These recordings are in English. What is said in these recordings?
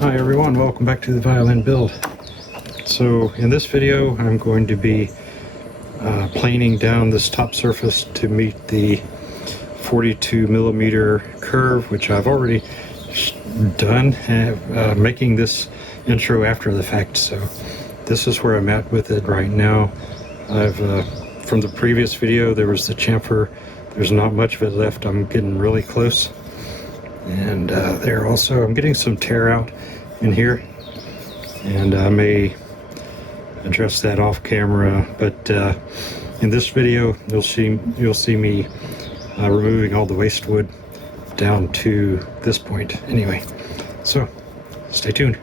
Hi everyone, welcome back to the Violin Build. So in this video I'm going to be planing down this top surface to meet the 42mm curve, which I've already done, making this intro after the fact. So this is where I'm at with it right now. From the previous video there was the chamfer. There's not much of it left. I'm getting really close. And there also, I'm getting some tear out in here, and I may address that off camera, but in this video you'll see me removing all the waste wood down to this point anyway. So stay tuned.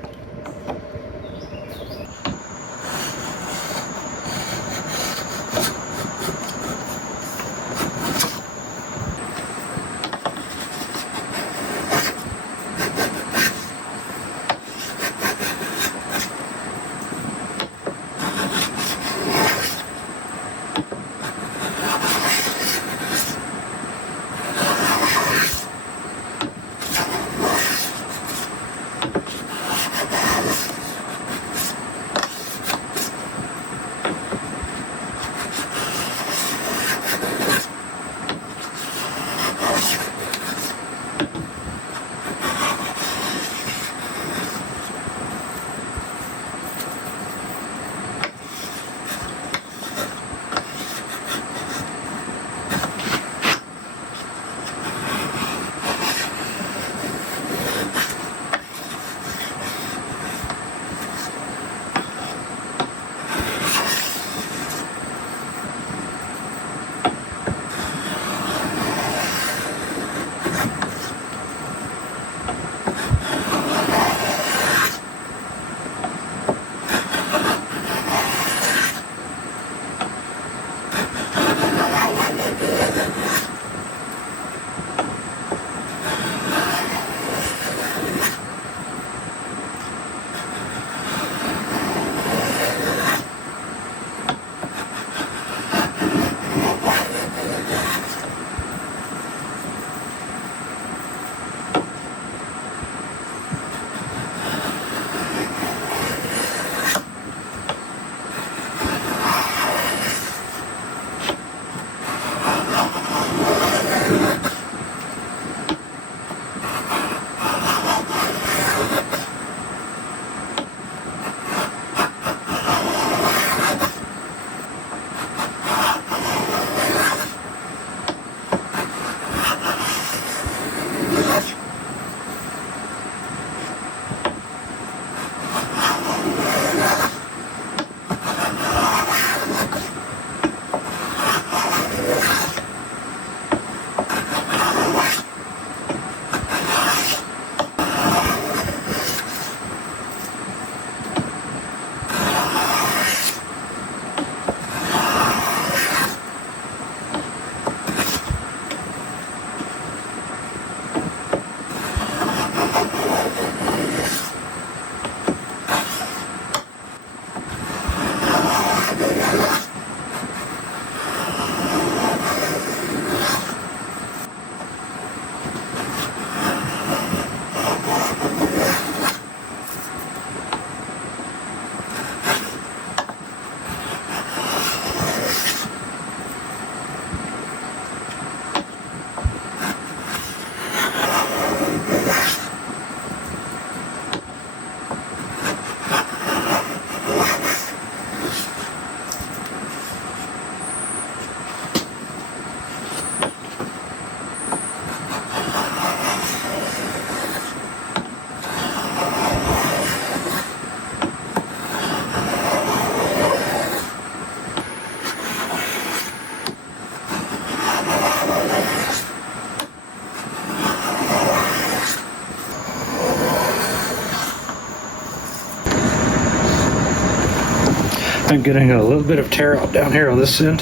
I'm getting a little bit of tear out down here on this end.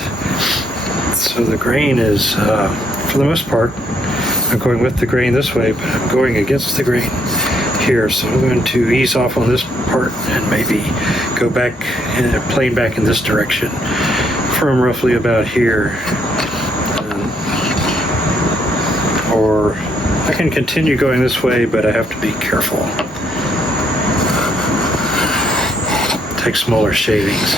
So the grain is, for the most part, I'm going with the grain this way, but I'm going against the grain here. So I'm going to ease off on this part and maybe go back and plane back in this direction from roughly about here. Or I can continue going this way, but I have to be careful. take smaller shavings.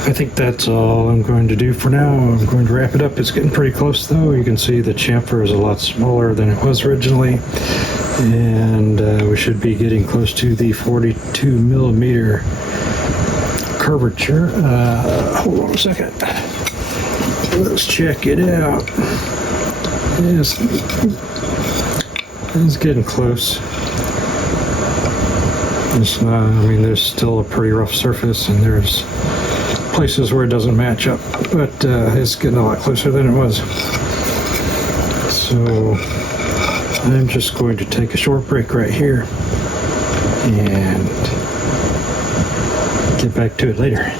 I think that's all I'm going to do for now. I'm going to wrap it up. It's getting pretty close though. You can see the chamfer is a lot smaller than it was originally. And we should be getting close to the 42 millimeter curvature. Hold on a second. Let's check it out. Yes, it's getting close. It's not, I mean, there's still a pretty rough surface, and there's places where it doesn't match up, but it's getting a lot closer than it was. So I'm just going to take a short break right here and get back to it later.